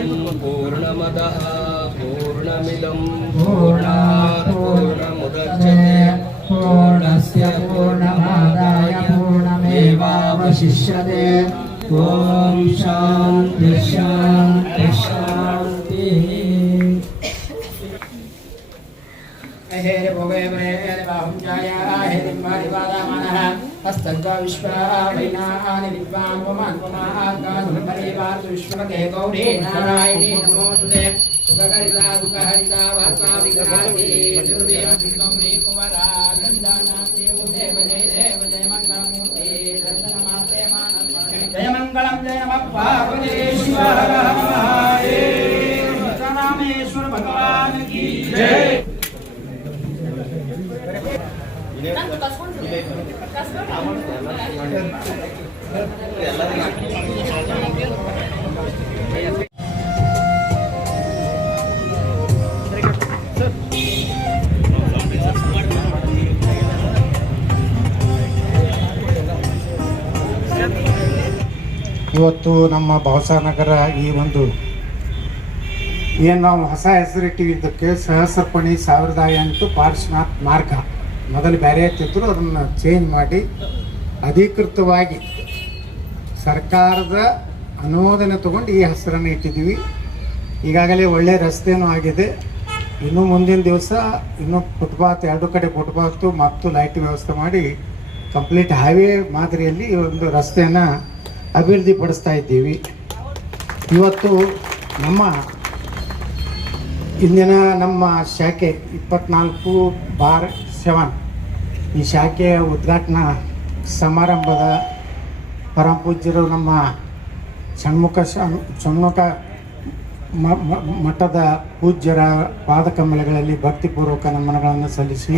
पूर्णमदः पूर्णमिदं पूर्णात् पूर्णमुदच्यते पूर्णस्य पूर्णमादाय पूर्णमेवावशिष्यते। ओम शांति शांति शांति। हेरे भोगे हेरे बाहुं जाया हेरे मारि वादा मनः हस्तद्वा विश्वावैनानि विद्वान् पुमान् पुमान् परिवार विश्वके गौरी नारायणी नमोस्तुते सुखकरिता दुःखहरिता वर्ता विघ्नाति दुर्देव गौरी कुमारा चन्दनाति देव देव जय मंगलमूर्ति दर्शनमात्रे मानस जय मंगलम जय नमः पार्वती शिवाय रामेश्वर भगवान की जय। ಇವತ್ತು ನಮ್ಮ ಭಾವಸಾನಗರ ಈ ಒಂದು ಏನು ನಾವು ಹೊಸ ಹೆಸರಿಟ್ಟಿವಿ ಇದಕ್ಕೆ ಸಹಸರ್ಪಣಿ 1008 ಪಾರ್ಶ್ವನಾಥ್ ಮಾರ್ಗ. ಮೊದಲು ಬೇರೆ ಇರ್ತಿದ್ರು, ಅದನ್ನು ಚೇಂಜ್ ಮಾಡಿ ಅಧಿಕೃತವಾಗಿ ಸರ್ಕಾರದ ಅನುಮೋದನೆ ತಗೊಂಡು ಈ ಹೆಸರನ್ನು ಇಟ್ಟಿದ್ದೀವಿ. ಈಗಾಗಲೇ ಒಳ್ಳೆಯ ರಸ್ತೆಯೂ ಆಗಿದೆ. ಇನ್ನು ಮುಂದಿನ ದಿವಸ ಇನ್ನೂ ಫುಟ್ಪಾತ್, 2 ಕಡೆ ಫುಟ್ಪಾತು ಮತ್ತು ಲೈಟ್ ವ್ಯವಸ್ಥೆ ಮಾಡಿ ಕಂಪ್ಲೀಟ್ ಹೈವೇ ಮಾದರಿಯಲ್ಲಿ ಈ ಒಂದು ರಸ್ತೆಯನ್ನು ಅಭಿವೃದ್ಧಿಪಡಿಸ್ತಾ ಇದ್ದೀವಿ. ಇವತ್ತು ಇಂದಿನ ನಮ್ಮ ಶಾಖೆ 24/7 ಈ ಶಾಖೆಯ ಉದ್ಘಾಟನಾ ಸಮಾರಂಭದ ಪರಮಪೂಜ್ಯರು ನಮ್ಮ ಷಣ್ಮುಖ ಮಠದ ಪೂಜ್ಯರ ಪಾದಕಮಲಗಳಲ್ಲಿ ಭಕ್ತಿಪೂರ್ವಕ ನಮನಗಳನ್ನು ಸಲ್ಲಿಸಿ,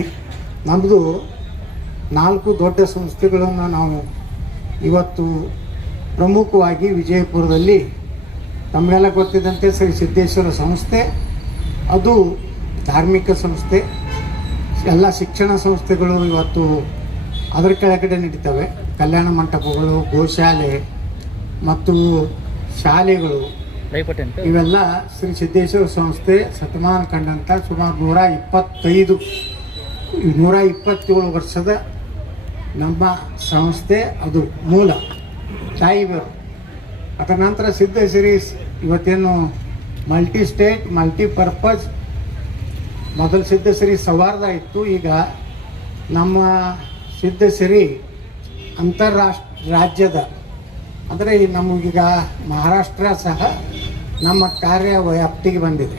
ನಮ್ಮದು 4 ದೊಡ್ಡ ಸಂಸ್ಥೆಗಳನ್ನು ನಾವು ಇವತ್ತು ಪ್ರಮುಖವಾಗಿ ವಿಜಯಪುರದಲ್ಲಿ, ತಮಗೆಲ್ಲ ಗೊತ್ತಿದ್ದಂತೆ ಶ್ರೀ ಸಿದ್ದೇಶ್ವರ ಸಂಸ್ಥೆ, ಅದು ಧಾರ್ಮಿಕ ಸಂಸ್ಥೆ. ಎಲ್ಲ ಶಿಕ್ಷಣ ಸಂಸ್ಥೆಗಳು ಇವತ್ತು ಅದರ ಕೆಳಗಡೆ ನಡೀತವೆ. ಕಲ್ಯಾಣ ಮಂಟಪಗಳು, ಗೋಶಾಲೆ ಮತ್ತು ಶಾಲೆಗಳು, ಇವೆಲ್ಲ ಶ್ರೀ ಸಿದ್ದೇಶ್ವರ ಸಂಸ್ಥೆ ಶತಮಾನ ಕಂಡಂಥ ಸುಮಾರು 127 ವರ್ಷದ ನಮ್ಮ ಸಂಸ್ಥೆ. ಅದು ಮೂಲ ತಾಯಿಬೇರು. ಅದರ ನಂತರ ಸಿದ್ಧಶ್ರೀ ಇವತ್ತೇನು ಮಲ್ಟಿ ಸ್ಟೇಟ್ ಮಲ್ಟಿಪರ್ಪಸ್, ಮೊದಲು ಸಿದ್ಧಶ್ರೀ ಸವಾರ್ದ ಇತ್ತು. ಈಗ ನಮ್ಮ ಸಿದ್ಧಶ್ರೀ ರಾಜ್ಯದ, ಅಂದರೆ ನಮಗೀಗ ಮಹಾರಾಷ್ಟ್ರ ಸಹ ನಮ್ಮ ಕಾರ್ಯ ವ್ಯಾಪ್ತಿಗೆ ಬಂದಿದೆ.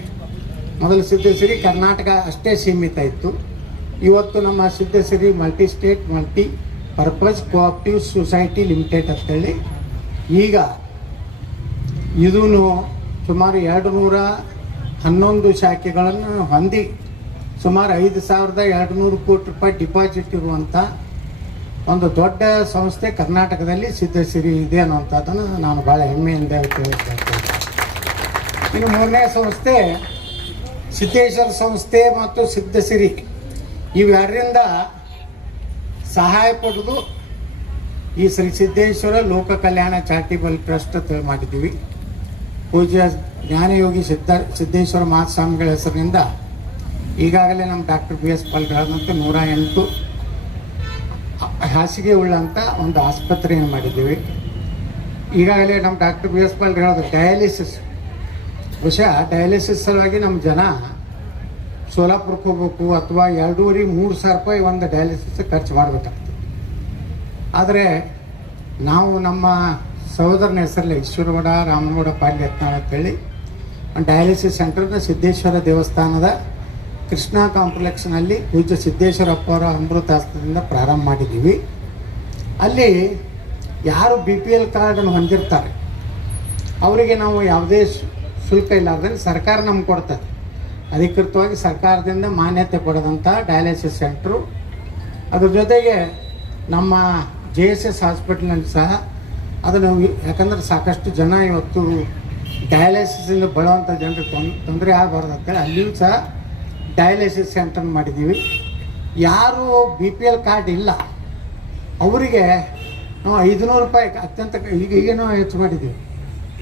ಮೊದಲು ಸಿದ್ಧಶ್ರೀ ಕರ್ನಾಟಕ ಅಷ್ಟೇ ಸೀಮಿತ ಇತ್ತು. ಇವತ್ತು ನಮ್ಮ Siddhashree multi state multi purpose cooperative society limited ಅಂತೇಳಿ ಈಗ ಇದೂ ಸುಮಾರು 211 ಶಾಖೆಗಳನ್ನು ಹೊಂದಿ ಸುಮಾರು 5,200 ಕೋಟಿ ರೂಪಾಯಿ ಡಿಪಾಸಿಟ್ ಇರುವಂಥ ಒಂದು ದೊಡ್ಡ ಸಂಸ್ಥೆ ಕರ್ನಾಟಕದಲ್ಲಿ ಸಿದ್ಧಶ್ರೀ ಇದೆ ಅನ್ನುವಂಥದ್ದನ್ನು ನಾನು ಭಾಳ ಹೆಮ್ಮೆಯಿಂದ ಹೇಳ್ತೇನೆ. ಇನ್ನು 3ನೇ ಸಂಸ್ಥೆ ಸಿದ್ದೇಶ್ವರ ಸಂಸ್ಥೆ ಮತ್ತು ಸಿದ್ಧಶ್ರೀ ಇವೆರಡರಿಂದ ಸಹಾಯ ಪಡೆದು ಈ ಶ್ರೀ ಸಿದ್ದೇಶ್ವರ ಲೋಕ ಕಲ್ಯಾಣ ಚಾರಿಟೇಬಲ್ ಟ್ರಸ್ಟ್ ಮಾಡಿದ್ದೀವಿ. ಪೂಜ್ಯ ಜ್ಞಾನಯೋಗಿ ಸಿದ್ದೇಶ್ವರ ಮಹಾಸ್ವಾಮಿಗಳ ಹೆಸರಿನಿಂದ ಈಗಾಗಲೇ ನಮ್ಮ ಡಾಕ್ಟರ್ BS ಪಾಲ್ಗಳಂತೆ 108 ಹಾಸಿಗೆ ಉಳ್ಳಂಥ ಒಂದು ಆಸ್ಪತ್ರೆಯನ್ನು ಮಾಡಿದ್ದೀವಿ. ಈಗಾಗಲೇ ನಮ್ಮ ಡಾಕ್ಟರ್ BS ಪಾಲ್ ಹೇಳಿದ್ರು ಡಯಾಲಿಸಿಸ್ ವಿಷಯ. ಡಯಾಲಿಸಿಸ್ ಸಲುವಾಗಿ ನಮ್ಮ ಜನ ಸೋಲಾಪುರಕ್ಕೆ ಹೋಗ್ಬೇಕು ಅಥವಾ 2,500-3 ಸಾವಿರ ರೂಪಾಯಿ ಒಂದು ಡಯಾಲಿಸಿಸ್ ಖರ್ಚು ಮಾಡಬೇಕಾಗ್ತದೆ. ಆದರೆ ನಾವು ನಮ್ಮ ಸಹೋದರನ ಹೆಸರಲ್ಲಿ ಈಶ್ವರಗೌಡ ರಾಮನಗೌಡ ಪಾಲ್ಯ ಯತ್ನಾಳ್ ಅಂತೇಳಿ ಒಂದು ಡಯಾಲಿಸಿಸ್ ಸೆಂಟರ್ನ ಸಿದ್ದೇಶ್ವರ ದೇವಸ್ಥಾನದ ಕೃಷ್ಣ ಕಾಂಪ್ಲೆಕ್ಸ್ನಲ್ಲಿ ಪೂಜ್ಯ ಸಿದ್ದೇಶ್ವರಪ್ಪ ಅವರ ಅಮೃತಾಸ್ತ್ರದಿಂದ ಪ್ರಾರಂಭ ಮಾಡಿದ್ದೀವಿ. ಅಲ್ಲಿ ಯಾರು BPL ಕಾರ್ಡನ್ನು ಹೊಂದಿರ್ತಾರೆ ಅವರಿಗೆ ನಾವು ಯಾವುದೇ ಶುಲ್ಕ ಇಲ್ಲಾರ್ದಂಗೆ ಸರ್ಕಾರ ನಮ್ಗೆ ಕೊಡ್ತದೆ. ಅಧಿಕೃತವಾಗಿ ಸರ್ಕಾರದಿಂದ ಮಾನ್ಯತೆ ಪಡೆದಂಥ ಡಯಾಲಿಸಿಸ್ ಸೆಂಟ್ರು. ಅದ್ರ ಜೊತೆಗೆ ನಮ್ಮ JSS ಹಾಸ್ಪಿಟಲ್ನಲ್ಲಿ ಸಹ ಅದನ್ನು, ಯಾಕಂದ್ರೆ ಸಾಕಷ್ಟು ಜನ ಇವತ್ತು ಡಯಾಲಿಸಿಸಿಂದ ಬಳುವಂಥ ಜನರಿಗೆ ತೊಂದರೆ ಆಗಬಾರ್ದು ಅಂತೇಳಿ ಅಲ್ಲಿಯೂ ಸಹ ಡಯಾಲಿಸಿಸ್ ಸೆಂಟರ್ ಮಾಡಿದ್ದೀವಿ. ಯಾರು BPL ಕಾರ್ಡ್ ಇಲ್ಲ ಅವರಿಗೆ ನಾವು 500 ರೂಪಾಯಿ ಅತ್ಯಂತ ಈಗೇನೋ ಹೆಚ್ಚು ಮಾಡಿದ್ದೀವಿ.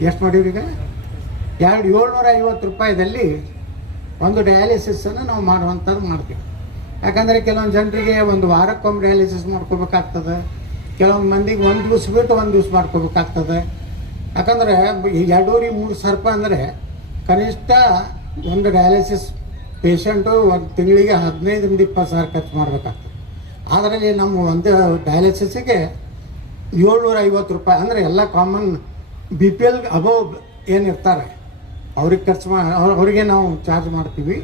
ಎಷ್ಟು ಮಾಡಿದ್ದೀವಿ? ಈಗ 750 ರೂಪಾಯಿದಲ್ಲಿ ಒಂದು ಡಯಾಲಿಸಿಸನ್ನು ನಾವು ಮಾಡುವಂಥದ್ದು ಮಾಡ್ತೀವಿ. ಯಾಕಂದರೆ ಕೆಲವೊಂದು ಜನರಿಗೆ ಒಂದು ವಾರಕ್ಕೊಮ್ಮೆ ಡಯಾಲಿಸಿಸ್ ಮಾಡ್ಕೋಬೇಕಾಗ್ತದೆ, ಕೆಲವೊಂದು ಮಂದಿಗೆ ಒಂದು ದಿವ್ಸ ಬಿಟ್ಟು ಒಂದು ದಿವ್ಸ ಮಾಡ್ಕೋಬೇಕಾಗ್ತದೆ. ಯಾಕಂದರೆ 2-3 ರೂಪಾಯಿ ಅಂದರೆ ಕನಿಷ್ಠ ಒಂದು ಡಯಾಲಿಸಿಸ್ ಪೇಷಂಟು ಒಂದು ತಿಂಗಳಿಗೆ 15-20 ಸಾವಿರ ಖರ್ಚು ಮಾಡಬೇಕಾಗ್ತದೆ. ಅದರಲ್ಲಿ ನಮ್ಮ ಒಂದು ಡಯಾಲಿಸಿಸ್ಗೆ 750 ರೂಪಾಯಿ ಅಂದರೆ ಎಲ್ಲ ಕಾಮನ್ BPL ಅಬೋವ್ ಏನಿರ್ತಾರೆ ಅವ್ರಿಗೆ ಖರ್ಚು ಅವರಿಗೆ ನಾವು ಚಾರ್ಜ್ ಮಾಡ್ತೀವಿ.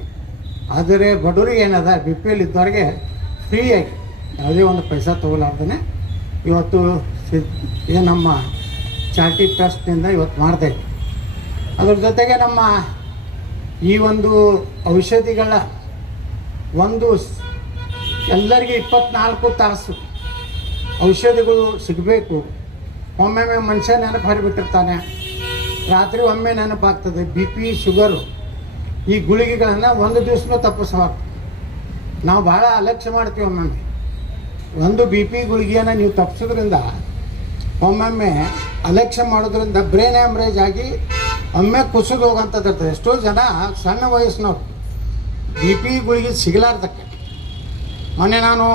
ಆದರೆ ಬಡವರಿಗೆ ಏನದ BPL ಇದ್ದವ್ರಿಗೆ ಫ್ರೀಯಾಗಿ ಯಾವುದೇ ಒಂದು ಪೈಸಾ ತೊಗೊಲಾರ್ದೇ ಇವತ್ತು ಏನು ನಮ್ಮ ಚಾರಿಟಿ ಟ್ರಸ್ಟ್ನಿಂದ ಇವತ್ತು ಮಾಡ್ತಾಯಿದ್ವಿ. ಅದ್ರ ಜೊತೆಗೆ ನಮ್ಮ ಈ ಒಂದು ಔಷಧಿಗಳ ಒಂದು ಎಲ್ಲರಿಗೆ 24 ತಾಸು ಔಷಧಿಗಳು ಸಿಗಬೇಕು. ಒಮ್ಮೊಮ್ಮೆ ಮನುಷ್ಯ ನೆನಪು ಹರಿಬಿಟ್ಟಿರ್ತಾನೆ, ರಾತ್ರಿ ಒಮ್ಮೆ ನೆನಪಾಗ್ತದೆ. BP ಶುಗರು ಈ ಗುಳಿಗೆಗಳನ್ನು ಒಂದು ದಿವಸನೂ ತಪ್ಪಿಸಬಾರ್ದು. ನಾವು ಭಾಳ ಅಲಕ್ಷ್ಯ ಮಾಡ್ತೀವಿ. ಒಮ್ಮೊಮ್ಮೆ ಒಂದು BP ಗುಳಿಗೆಯನ್ನು ನೀವು ತಪ್ಪಿಸೋದ್ರಿಂದ ಒಮ್ಮೊಮ್ಮೆ ಅಲಕ್ಷ್ಯ ಮಾಡೋದ್ರಿಂದ ಬ್ರೈನ್ ಹ್ಯಾಮ್ರೇಜ್ ಆಗಿ ಒಮ್ಮೆ ಕುಸಿದು ಹೋಗೋಂಥದ್ದು ಇರ್ತದೆ. ಎಷ್ಟೋ ಜನ ಸಣ್ಣ ವಯಸ್ಸಿನವ್ರು BP ಗುಳಿಗೆ ಸಿಗಲಾರ್ದಕ್ಕೆ. ಮೊನ್ನೆ ನಾನು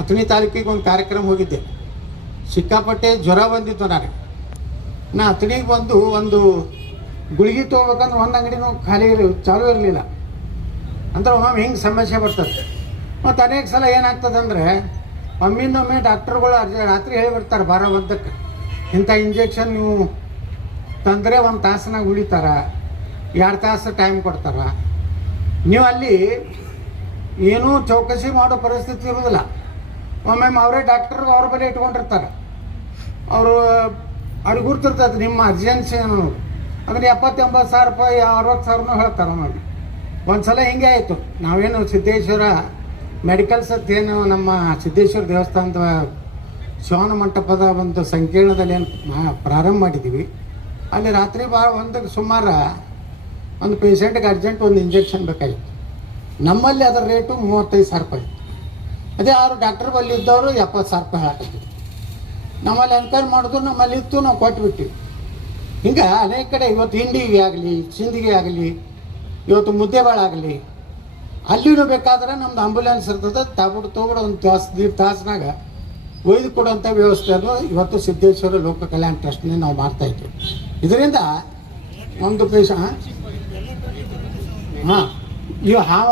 ಅಥಣಿ ತಾಲೂಕಿಗೆ ಒಂದು ಕಾರ್ಯಕ್ರಮ ಹೋಗಿದ್ದೆ. ಸಿಕ್ಕಾಪಟ್ಟೆ ಜ್ವರ ಬಂದಿತ್ತು ನನಗೆ. ನಾ ಅಥಣಿಗೆ ಬಂದು ಒಂದು ಗುಳಿಗೆ ತೊಗೋಬೇಕಂದ್ರೆ ಒಂದು ಅಂಗಡಿನೂ ಖಾಲಿ ಚಾಲೂ ಇರಲಿಲ್ಲ. ಅಂದ್ರೆ ಒಮ್ಮೊಮ್ಮೆ ಹಿಂಗೆ ಸಮಸ್ಯೆ ಬರ್ತದೆ. ಮತ್ತು ಅನೇಕ ಸಲ ಏನಾಗ್ತದೆ ಅಂದರೆ ಒಮ್ಮಿಂದೊಮ್ಮೆ ಡಾಕ್ಟ್ರುಗಳು ರಾತ್ರಿ ಹೇಳಿಬಿಡ್ತಾರೆ 12 ಇಂಥ ಇಂಜೆಕ್ಷನ್ ನೀವು ತಂದರೆ 1 ತಾಸಿನಾಗ ಉಳಿತಾರ, 2 ತಾಸು ಟೈಮ್ ಕೊಡ್ತಾರೆ. ನೀವು ಅಲ್ಲಿ ಏನೂ ಚೌಕಸಿ ಮಾಡೋ ಪರಿಸ್ಥಿತಿ ಇರೋದಿಲ್ಲ. ಒಮ್ಮೊಮ್ಮೆ ಅವರೇ ಡಾಕ್ಟ್ರು ಅವ್ರ ಬಳಿ ಇಟ್ಕೊಂಡಿರ್ತಾರೆ. ಅವ್ರಿಗೆ ಗುರ್ತಿರ್ತದೆ ನಿಮ್ಮ ಅರ್ಜೆನ್ಸಿ ಅನ್ನೋದು. ಅಂದರೆ 70-80 ಸಾವಿರ ರೂಪಾಯಿ 60 ಸಾವಿರನೂ ಹೇಳ್ತಾರೆ ನೋಡಿ. ಒಂದು ಸಲ ಹಿಂಗೆ ಆಯಿತು. ನಾವೇನು ಸಿದ್ದೇಶ್ವರ ಮೆಡಿಕಲ್ಸ್ ಏನು ನಮ್ಮ ಸಿದ್ದೇಶ್ವರ ದೇವಸ್ಥಾನದ ಶಿವನ ಮಂಟಪದ ಒಂದು ಸಂಕೀರ್ಣದಲ್ಲಿ ಏನು ಪ್ರಾರಂಭ ಮಾಡಿದ್ದೀವಿ. ಅಲ್ಲಿ ರಾತ್ರಿ ಸುಮಾರು ಒಂದು ಪೇಷಂಟ್ಗೆ ಅರ್ಜೆಂಟ್ ಒಂದು ಇಂಜೆಕ್ಷನ್ ಬೇಕಾಗಿತ್ತು. ನಮ್ಮಲ್ಲಿ ಅದರ ರೇಟು 35 ಸಾವಿರ ರೂಪಾಯಿ. ಅದೇ 6 ಡಾಕ್ಟರ್ ಬಲ್ಲಿ ಇದ್ದವರು 70 ಸಾವಿರ ರೂಪಾಯಿ ಹಾಕಿದ್ವಿ. ನಮ್ಮಲ್ಲಿ ಎನ್ಕ್ವೈರಿ ಮಾಡಿದ್ರು, ನಮ್ಮಲ್ಲಿ ಇತ್ತು, ನಾವು ಕೊಟ್ಬಿಟ್ಟಿವಿ. ಹಿಂಗೆ ಅನೇಕ ಕಡೆ ಇವತ್ತು ಹಿಂಡಿಗೆ ಆಗಲಿ, ಸಿಂದಿಗೆ ಆಗಲಿ, ಇವತ್ತು ಮುದ್ದೆಬಾಳು ಆಗಲಿ, ಅಲ್ಲಿನೂ ಬೇಕಾದ್ರೆ ನಮ್ದು ಆಂಬುಲೆನ್ಸ್ ಇರ್ತದೆ. ತೊಗೊಂಡು ಒಂದು ತಾಸಿನಾಗ ಒಯ್ದು ಕೊಡುವಂಥ ವ್ಯವಸ್ಥೆಯನ್ನು ಇವತ್ತು ಸಿದ್ದೇಶ್ವರ ಲೋಕ ಕಲ್ಯಾಣ ಟ್ರಸ್ಟ್ನೇ ನಾವು ಮಾಡ್ತಾಯಿದ್ದೀವಿ. ಇದರಿಂದ ಒಂದು ಇವು ಹಾವ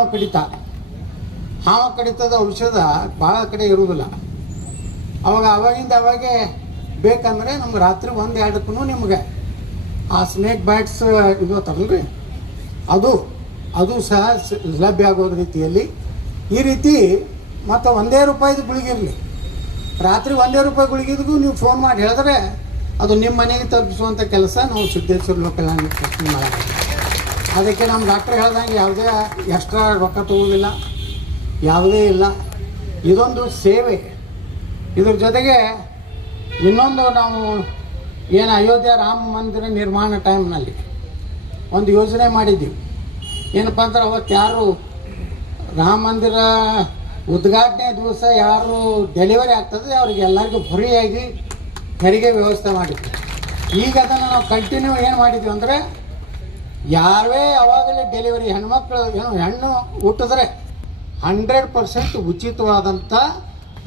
ಕಡಿತದ ಔಷಧ ಭಾಳ ಕಡೆ ಇರುವುದಿಲ್ಲ. ಅವಾಗಿಂದ ಅವಾಗೆ ಬೇಕಂದರೆ ನಮ್ಗೆ ರಾತ್ರಿ 1-2ಕ್ಕೂ ನಿಮಗೆ ಆ ಸ್ನೇಕ್ ಬ್ಯಾಟ್ಸ್ ಇವತ್ತಲ್ರಿ ಅದು ಸಹ ಲಭ್ಯ ಆಗೋದ ರೀತಿಯಲ್ಲಿ ಈ ರೀತಿ. ಮತ್ತು 1 ರೂಪಾಯಿದು ಗುಳಿಗೆ ಇರಲಿ, ರಾತ್ರಿ 1 ರೂಪಾಯಿ ಗುಳಿಗೆಗೂ ನೀವು ಫೋನ್ ಮಾಡಿ ಹೇಳಿದ್ರೆ ಅದು ನಿಮ್ಮ ಮನೆಗೆ ತಲುಪಿಸುವಂಥ ಕೆಲಸ ನಾವು ಸಿದ್ದೇಶ್ವರ ಲೋಕಲ್ ಮಾಡೋದು. ಅದಕ್ಕೆ ನಮ್ಮ ಡಾಕ್ಟ್ರ್ ಹೇಳ್ದಂಗೆ ಯಾವುದೇ ಎಕ್ಸ್ಟ್ರಾ ರೊಕ್ಕ ತಗೋದಿಲ್ಲ, ಯಾವುದೇ ಇಲ್ಲ. ಇದೊಂದು ಸೇವೆ. ಇದ್ರ ಜೊತೆಗೆ ಇನ್ನೊಂದು ನಾವು ಏನು ಅಯೋಧ್ಯೆ ರಾಮ ಮಂದಿರ ನಿರ್ಮಾಣ ಟೈಮ್ನಲ್ಲಿ ಒಂದು ಯೋಜನೆ ಮಾಡಿದ್ದೀವಿ. ಏನಪ್ಪ ಅಂದ್ರೆ ಅವತ್ತು ಯಾರು ರಾಮ ಮಂದಿರ ಉದ್ಘಾಟನೆ ದಿವಸ ಯಾರು ಡೆಲಿವರಿ ಆಗ್ತದೆ ಅವ್ರಿಗೆ ಎಲ್ಲರಿಗೂ ಫ್ರೀಯಾಗಿ ಹೆರಿಗೆ ವ್ಯವಸ್ಥೆ ಮಾಡಿದ್ವಿ. ಈಗ ಅದನ್ನು ನಾವು ಕಂಟಿನ್ಯೂ ಏನು ಮಾಡಿದ್ವಿ ಅಂದರೆ ಯಾರೇ ಅವಾಗಲೇ ಡೆಲಿವರಿ ಹೆಣ್ಮಕ್ಳು ಹೆಣ್ಣು ಹುಟ್ಟಿದ್ರೆ 100% ಉಚಿತವಾದಂಥ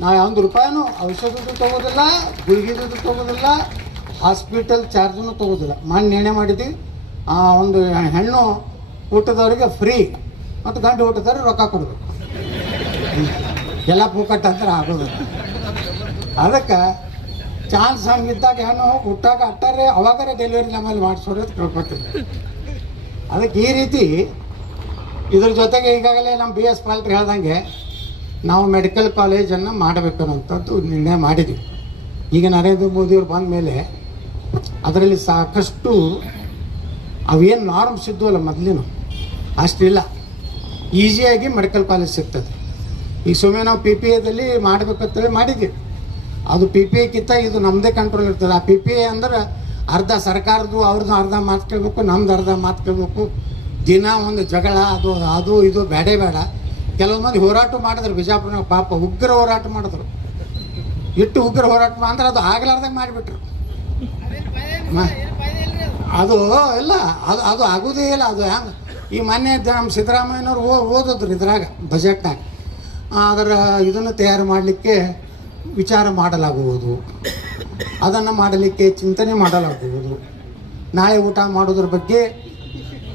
ನಾವು 1 ರೂಪಾಯಿನೂ ಔಷಧದ್ದು ತೊಗೋದಿಲ್ಲ, ಗುಳಿಗೆದು ತೊಗೋದಿಲ್ಲ, ಹಾಸ್ಪಿಟಲ್ ಚಾರ್ಜನ್ನು ತೊಗೋದಿಲ್ಲ. ನೇಣೆ ಮಾಡಿದ್ವಿ. ಒಂದು ಹೆಣ್ಣು ಹುಟ್ಟಿದವರಿಗೆ ಫ್ರೀ, ಮತ್ತು ಗಂಡು ಹುಟ್ಟಿದವ್ರಿಗೆ ರೊಕ್ಕ ಕೊಡಬೇಕು. ಎಲ್ಲ ಪೂಕಟ್ಟು ಅಂತ ಆಗೋದಿಲ್ಲ. ಅದಕ್ಕೆ ಚಾನ್ಸ್ ಹಂಗಿದ್ದಾಗ ಹೆಣ್ಣು ಹುಟ್ಟಾಗ ಅಟ್ಟಾರೆ ಅವಾಗರೇ ಡೆಲಿವರಿ ನಮ್ಮಲ್ಲಿ ಮಾಡಿಸೋದು ತಿಳ್ಕೊತೀವಿ. ಅದಕ್ಕೆ ಈ ರೀತಿ ಇದ್ರ ಜೊತೆಗೆ ಈಗಾಗಲೇ ನಮ್ಮ BS ಪಾಲ್ಟ್ರಿ ಹೇಳ್ದಂಗೆ ನಾವು ಮೆಡಿಕಲ್ ಕಾಲೇಜನ್ನು ಮಾಡಬೇಕು ಅನ್ನೋಂಥದ್ದು ನಿರ್ಣಯ ಮಾಡಿದ್ವಿ. ಈಗ ನರೇಂದ್ರ ಮೋದಿಯವ್ರು ಬಂದ ಮೇಲೆ ಅದರಲ್ಲಿ ಸಾಕಷ್ಟು ಅವೇನು ನಾರ್ಮ್ಸ್ ಇದ್ದವಲ್ಲ ಮೊದಲಿನ ಅಷ್ಟಿಲ್ಲ, ಈಸಿಯಾಗಿ ಮೆಡಿಕಲ್ ಕಾಲೇಜ್ ಸಿಗ್ತದೆ. ಈಗ ಸುಮ್ಮನೆ ನಾವು PPAದಲ್ಲಿ ಮಾಡಬೇಕಂತೇಳಿ ಮಾಡಿದ್ವಿ. ಅದು PPAಕ್ಕಿಂತ ಇದು ನಮ್ಮದೇ ಕಂಟ್ರೋಲ್ ಇರ್ತದೆ. ಆ PPA ಅಂದ್ರೆ ಅರ್ಧ ಸರ್ಕಾರದ್ದು, ಅವ್ರದ್ದು ಅರ್ಧ ಮಾತು ಕೇಳಬೇಕು, ನಮ್ದು ಅರ್ಧ ಮಾತು ಕೇಳಬೇಕು. ದಿನ ಒಂದು ಜಗಳ, ಅದು ಇದು ಬೇಡ. ಕೆಲವು ಮಂದಿ ಹೋರಾಟ ಮಾಡಿದ್ರು ಬಿಜಾಪುರನಾಗ, ಪಾಪ ಉಗ್ರ ಹೋರಾಟ ಮಾಡಿದ್ರು. ಉಗ್ರ ಹೋರಾಟ ಅಂದ್ರೆ ಅದು ಆಗ್ಲಾರ್ದಾಗ ಮಾಡಿಬಿಟ್ರು. ಅದು ಇಲ್ಲ, ಅದು ಆಗೋದೇ ಇಲ್ಲ. ಅದು ಹೆಂಗೆ ಈ ಮೊನ್ನೆ ನಮ್ಮ ಸಿದ್ದರಾಮಯ್ಯನವ್ರು ಓದಿದ್ರು ಇದ್ರಾಗ ಬಜೆಟ್ನಾಗ, ಅದರ ಇದನ್ನು ತಯಾರು ಮಾಡಲಿಕ್ಕೆ ವಿಚಾರ ಮಾಡಲಾಗುವುದು, ಅದನ್ನು ಮಾಡಲಿಕ್ಕೆ ಚಿಂತನೆ ಮಾಡಲಾಗುವುದು, ನಾಳೆ ಊಟ ಮಾಡೋದ್ರ ಬಗ್ಗೆ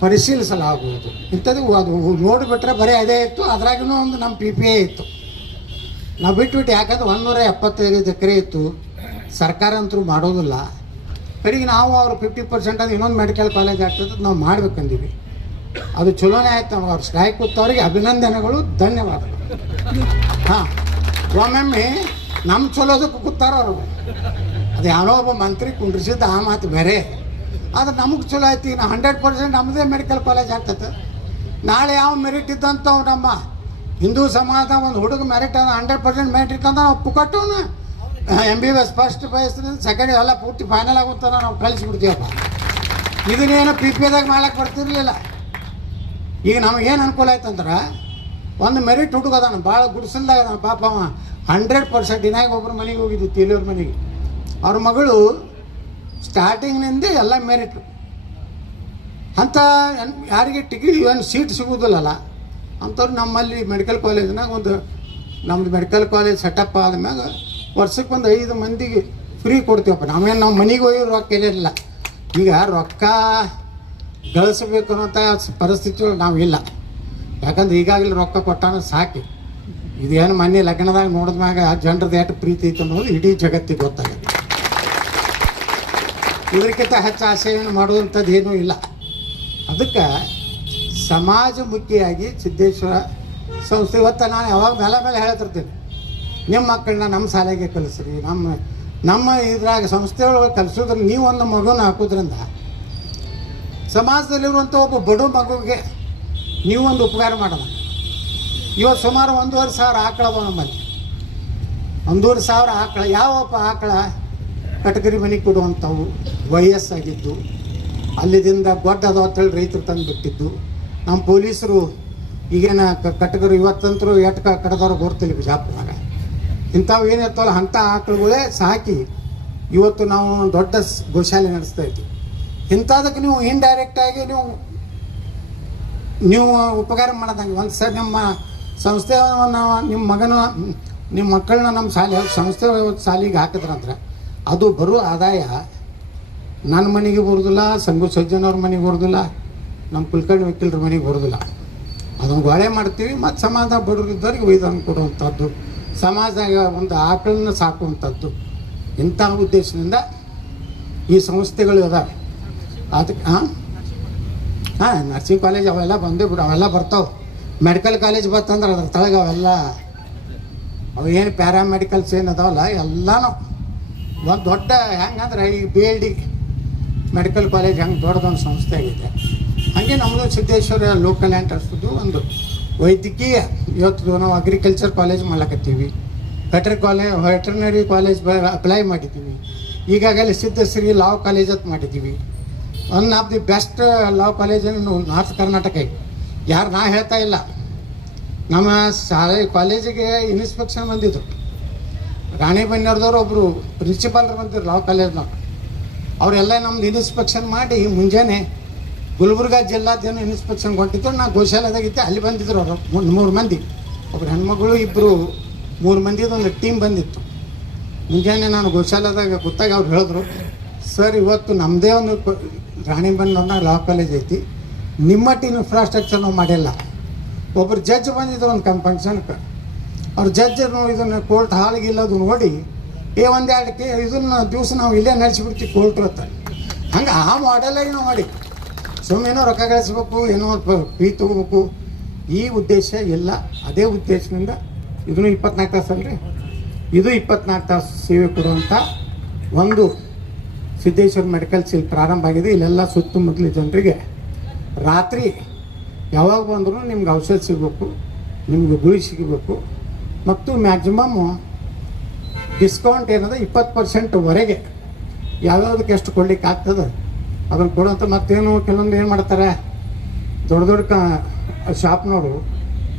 ಪರಿಶೀಲಿಸಲಾಗುವುದು ಇಂಥದ್ದು. ಅದು ನೋಡಿಬಿಟ್ರೆ ಬರೀ ಅದೇ ಇತ್ತು. ಅದ್ರಾಗೂ ಒಂದು ನಮ್ಮ PPA ಇತ್ತು. ನಾವು ಬಿಟ್ಬಿಟ್ಟು, ಯಾಕಂದ್ರೆ 175 ಎಕರೆ ಇತ್ತು. ಸರ್ಕಾರ ಅಂತೂ ಮಾಡೋದಿಲ್ಲ. ಕಡೆಗೆ ನಾವು ಅವ್ರು 50% ಅದು ಇನ್ನೊಂದು ಮೆಡಿಕಲ್ ಕಾಲೇಜ್ ಆಗ್ತದೆ, ನಾವು ಮಾಡ್ಬೇಕಂದೀವಿ. ಅದು ಚಲೋನೇ ಆಯ್ತು. ನಮ್ಗೆ ಅವ್ರು ಸ್ಟ್ರೈಕ್ ಕೂತವ್ರಿಗೆ ಅಭಿನಂದನೆಗಳು, ಧನ್ಯವಾದಗಳು. ಹಾಂ, ಒಮ್ಮೊಮ್ಮೆ ನಮ್ಮ ಚಲೋದಕ್ಕೆ ಕೂತಾರ ಅವರು. ಅದು ಯಾರೋ ಒಬ್ಬ ಮಂತ್ರಿ ಕುಂಡ್ರಿಸಿದ್ದ ಆ ಮಾತು ಬೇರೆ. ಆದ್ರೆ ನಮಗೆ ಚಲೋ ಆಯ್ತು. ಈಗ 100% ನಮ್ಮದೇ ಮೆಡಿಕಲ್ ಕಾಲೇಜ್ ಆಗ್ತದೆ. ನಾಳೆ ಯಾವ ಮೆರಿಟ್ ಇದ್ದಂಥವು ನಮ್ಮ ಹಿಂದೂ ಸಮಾಜ ಒಂದು ಹುಡುಗ ಮೆರಿಟ್ 100% ಮೆರಿಟ್ ಅಂತ ನಾವು ಪುಕ್ಕಟ್ಟವನ್ನ MBBS ಫಸ್ಟ್ ಬಯಸ್ರಿಂದ ಸೆಕೆಂಡ್ ಎಲ್ಲ ಪೂರ್ತಿ ಫೈನಲ್ ಆಗುತ್ತಾನ ನಾವು ಕಳಿಸ್ಬಿಡ್ತೀವಪ್ಪ. ಇದನ್ನೇನು PPAದಾಗ ಮಾಡ್ಲಿಕ್ಕೆ ಬರ್ತಿರ್ಲಿಲ್ಲ. ಈಗ ನಮಗೇನು ಅನುಕೂಲ ಆಯ್ತಂದ್ರೆ, ಒಂದು ಮೆರಿಟ್ ಹುಡುಗದಾನ ಭಾಳ ಗುಡಿಸಲ್ದಾಗ ಅದಾನ ಪಾಪ. ಅವ 100% ದಿನಾಗ ಒಬ್ಬರ ಮನೆಗೆ ಹೋಗಿದ್ದು, ತೇಲಿಯವ್ರ ಮನೆಗೆ. ಅವ್ರ ಮಗಳು ಸ್ಟಾರ್ಟಿಂಗ್ನಿಂದ ಎಲ್ಲ ಮೆರಿಟು ಅಂತ. ಯಾರಿಗೆ ಟಿಕೆಟ್ ಏನು ಸೀಟ್ ಸಿಗೋದಿಲ್ಲಲ್ಲ ಅಂಥವ್ರು ನಮ್ಮಲ್ಲಿ ಮೆಡಿಕಲ್ ಕಾಲೇಜ್ನಾಗ ನಮ್ಮದು ಮೆಡಿಕಲ್ ಕಾಲೇಜ್ ಸೆಟಪ್ ಆದ್ಮ್ಯಾಗ ವರ್ಷಕ್ಕೆ 5 ಮಂದಿಗೆ ಫ್ರೀ ಕೊಡ್ತೀವಪ್ಪ. ನಾವೇನು ನಾವು ಮನೆಗೆ ಹೋಗಿ ರೊಕ್ಕ ಏನಿಲ್ಲ. ಈಗ ರೊಕ್ಕ ಗಳಿಸ್ಬೇಕು ಅನ್ನೋಂಥ ಪರಿಸ್ಥಿತಿ ನಾವಿಲ್ಲ. ಯಾಕಂದ್ರೆ ಈಗಾಗಲೇ ರೊಕ್ಕ ಕೊಟ್ಟಾನ ಸಾಕಿ. ಇದೇನು ಮೊನ್ನೆ ಲಗ್ನದಾಗ ನೋಡಿದ್ಮ್ಯಾಗ ಜನರದ್ದು ಎಷ್ಟು ಪ್ರೀತಿ ಐತೆ ಅನ್ನೋದು ಇಡೀ ಜಗತ್ತಿಗೆ ಗೊತ್ತಾಗುತ್ತೆ. ಇದಕ್ಕಿಂತ ಹೆಚ್ಚು ಆಸೆಯನ್ನು ಮಾಡುವಂಥದ್ದು ಏನೂ ಇಲ್ಲ. ಅದಕ್ಕೆ ಸಮಾಜಮುಖಿಯಾಗಿ ಸಿದ್ದೇಶ್ವರ ಸಂಸ್ಥೆ ಇವತ್ತು ನಾನು ಯಾವಾಗ ಮೇಲೆ ಹೇಳ್ತಿರ್ತೀನಿ, ನಿಮ್ಮ ಮಕ್ಕಳನ್ನ ನಮ್ಮ ಶಾಲೆಗೆ ಕಲಿಸ್ರಿ. ನಮ್ಮ ಇದ್ರಾಗ ಸಂಸ್ಥೆಯೊಳಗೆ ಕಲಿಸೋದ್ರಿಂದ ನೀವು ಒಂದು ಮಗುನ ಹಾಕೋದ್ರಿಂದ ಸಮಾಜದಲ್ಲಿರುವಂಥ ಒಬ್ಬ ಬಡ ಮಗುವಿಗೆ ನೀವು ಒಂದು ಉಪಕಾರ ಮಾಡೋಣ. ಇವತ್ತು ಸುಮಾರು 1,500 ಆಕಳ ಅದಾವ ನಮ್ಮಲ್ಲಿ. 1,500 ಆಕಳ. ಯಾವಪ್ಪ ಆಕಳ ಕಟಗರಿ ಮನೆಗೆ ಕೊಡುವಂಥವು, ವಯಸ್ಸಾಗಿದ್ದು, ಅಲ್ಲಿದಿಂದ ಗೊಡ್ಡ ಅದಾವ ಅಂತೇಳಿ ರೈತರು ತಂದು ಬಿಟ್ಟಿದ್ದು. ನಮ್ಮ ಪೊಲೀಸರು ಈಗೇನು ಕಟಗರಿ ಇವತ್ತಂತರೂ ಎಟ್ಕ ಕಡದವ್ರು ಗೊತ್ತಿಲ್ಲ ಬಿಜಾಪುರದಾಗ. ಇಂಥವು ಏನಿರ್ತವಲ್ಲ ಅಂಥ ಆಕಳುಗಳೇ ಸಾಕಿ ಇವತ್ತು ನಾವು ದೊಡ್ಡ ಗೋಶಾಲೆ ನಡೆಸ್ತಾ ಇದ್ದೀವಿ. ಇಂಥದಕ್ಕೆ ನೀವು ಇಂಡೈರೆಕ್ಟಾಗಿ ನೀವು ಉಪಕಾರ ಮಾಡೋದಂಗೆ. ಒಂದು ಸರಿ ನಮ್ಮ ಸಂಸ್ಥೆಯನ್ನು ನಿಮ್ಮ ಮಕ್ಕಳನ್ನ ನಮ್ಮ ಸಂಸ್ಥೆ ಶಾಲೆಗೆ ಹಾಕಿದ್ರಂದ್ರೆ ಅದು ಬರೋ ಆದಾಯ ನನ್ನ ಮನೆಗೆ ಬರೋದಿಲ್ಲ, ಸಂಗು ಸಜ್ಜನವ್ರ ಮನೆಗೆ ಬರೋದಿಲ್ಲ, ನಮ್ಮ ಕುಲಕರ್ಣಿ ವಕೀಲರ ಮನೆಗೆ ಬರೋದಿಲ್ಲ. ಅದನ್ನು ಗೋಳೆ ಮಾಡ್ತೀವಿ. ಮತ್ತು ಸಮಾಜ ಬಡವರಿದ್ದವ್ರಿಗೆ ಒಯ್ದನ್ನು ಕೊಡುವಂಥದ್ದು, ಸಮಾಜದಾಗ ಒಂದು ಆಕಳನ್ನ ಸಾಕುವಂಥದ್ದು, ಇಂಥ ಉದ್ದೇಶದಿಂದ ಈ ಸಂಸ್ಥೆಗಳು ಅದಾವೆ. ಅದಕ್ಕೆ ನರ್ಸಿಂಗ್ ಕಾಲೇಜ್ ಅವೆಲ್ಲ ಬಂದೇ ಬಿಡು, ಅವೆಲ್ಲ ಬರ್ತಾವೆ. ಮೆಡಿಕಲ್ ಕಾಲೇಜ್ ಬರ್ತಂದ್ರೆ ಅದ್ರ ತಳಗೆ ಅವೆಲ್ಲ ಅವು ಏನು ಪ್ಯಾರಾಮೆಡಿಕಲ್ಸ್ ಏನು ಅದಾವಲ್ಲ ಎಲ್ಲನೂ ಒಂದು ದೊಡ್ಡ ಹೆಂಗಂದ್ರೆ ಈ BLD ಮೆಡಿಕಲ್ ಕಾಲೇಜ್ ಹೆಂಗೆ ದೊಡ್ಡದೊಂದು ಸಂಸ್ಥೆ ಆಗಿದೆ, ಹಾಗೆ ನಮ್ಮದು ಸಿದ್ದೇಶ್ವರ ಲೋಕಲ್ ಟ್ರಸ್ಟ್ದು ಒಂದು ವೈದ್ಯಕೀಯ ಇವತ್ತು ನಾವು ಅಗ್ರಿಕಲ್ಚರ್ ಕಾಲೇಜ್ ಮಾಡ್ಲಕತ್ತೀವಿ. ವೆಟರ್ನರಿ ಕಾಲೇಜ್ ಅಪ್ಲೈ ಮಾಡಿದ್ದೀವಿ. ಈಗಾಗಲೇ ಸಿದ್ಧಶ್ರೀ ಲಾ ಕಾಲೇಜ್ ಅಂತ ಮಾಡಿದ್ದೀವಿ. One of the best law ಕಾಲೇಜನ್ನು ನಾರ್ತ್ ಕರ್ನಾಟಕ. ಯಾರು ನಾ ಹೇಳ್ತಾ ಇಲ್ಲ, ನಮ್ಮ ಶಾಲೆ ಕಾಲೇಜಿಗೆ ಇನ್ಸ್ಪೆಕ್ಷನ್ ಬಂದಿದ್ರು. ರಾಣಿಬೆನ್ನೂರದವ್ರು ಒಬ್ಬರು ಪ್ರಿನ್ಸಿಪಾಲ್ರು ಬಂದಿದ್ರು ಲಾ ಕಾಲೇಜ್ನವ್ರು. ಅವರೆಲ್ಲ ನಮ್ದು ಇನ್ಸ್ಪೆಕ್ಷನ್ ಮಾಡಿ ಮುಂಜಾನೆ ಗುಲ್ಬರ್ಗಾ ಜಿಲ್ಲಾದೇನು ಇನ್ಸ್ಪೆಕ್ಷನ್ ಹೊಂಟಿದ್ರು. ನಾ ಗೋಶಾಲೆದಾಗಿದ್ದೆ, ಅಲ್ಲಿ ಬಂದಿದ್ರು ಅವರು 3 ಮಂದಿ, ಒಬ್ರು ಹೆಣ್ಮಗಳು, 3 ಮಂದಿದು ಒಂದು ಟೀಮ್ ಬಂದಿತ್ತು. ಮುಂಜಾನೆ ನಾನು ಗೋಶಾಲೆದಾಗ ಗೊತ್ತಾಗ ಅವ್ರು ಹೇಳಿದ್ರು, ಸರ್ ಇವತ್ತು ನಮ್ಮದೇ ಒಂದು ರಾಣಿಬೆನ್ನೂರ್ನಾಗ ಲಾ ಕಾಲೇಜ್ ಐತಿ, ನಿಮ್ಮಟ್ಟು ಇನ್ಫ್ರಾಸ್ಟ್ರಕ್ಚರ್ ನಾವು ಮಾಡಿಲ್ಲ. ಒಬ್ಬರು ಜಡ್ಜ್ ಬಂದಿದ್ರು ಒಂದು ಫಂಕ್ಷನ್ಗೆ. ಅವ್ರು ಜಡ್ಜರು ಇದನ್ನು ಕೋರ್ಟ್ ಹಾಲಿಗಿಲ್ಲದು ನೋಡಿ, ಒಂದೆರಡು ಇದನ್ನು ದಿವಸ ನಾವು ಇಲ್ಲೇ ನಡೆಸಿಬಿಡ್ತೀವಿ ಕೋರ್ಟ್ ಅಂತ. ಹಂಗೆ ಆ ಮಾಡೆಲಾಗಿ ನಾವು ಮಾಡಿ ಸುಮ್ಮನೇನೋ ರೊಕ್ಕ ಗಳಿಸ್ಬೇಕು, ಏನೋ ಫೀ ತೊಗೋಬೇಕು, ಈ ಉದ್ದೇಶ ಇಲ್ಲ. ಅದೇ ಉದ್ದೇಶದಿಂದ ಇದನ್ನು 24 ತಾಸು ಅಲ್ರಿ, ಇದು 24 ತಾಸು ಸೇವೆ ಕೊಡುವಂಥ ಒಂದು ಸಿದ್ದೇಶ್ವರ ಮೆಡಿಕಲ್ಸ್ ಇಲ್ಲಿ ಪ್ರಾರಂಭ ಆಗಿದೆ. ಇಲ್ಲೆಲ್ಲ ಸುತ್ತಮುತ್ತಲ ಜನರಿಗೆ ರಾತ್ರಿ ಯಾವಾಗ ಬಂದರೂ ನಿಮ್ಗೆ ಔಷಧ ಸಿಗಬೇಕು, ನಿಮ್ಗೆ ಗುಳಿ ಸಿಗಬೇಕು. ಮತ್ತು ಮ್ಯಾಕ್ಸಿಮಮ್ಮು ಡಿಸ್ಕೌಂಟ್ ಏನದ 20%ವರೆಗೆ ಯಾವ್ಯಾವುದಕ್ಕೆ ಎಷ್ಟು ಕೊಡ್ಲಿಕ್ಕೆ ಆಗ್ತದೆ ಅದನ್ನು ಕೊಡುವಂಥ. ಮತ್ತೇನು ಕೆಲವೊಂದು ಏನು ಮಾಡ್ತಾರೆ, ದೊಡ್ಡ ಶಾಪ್ನವರು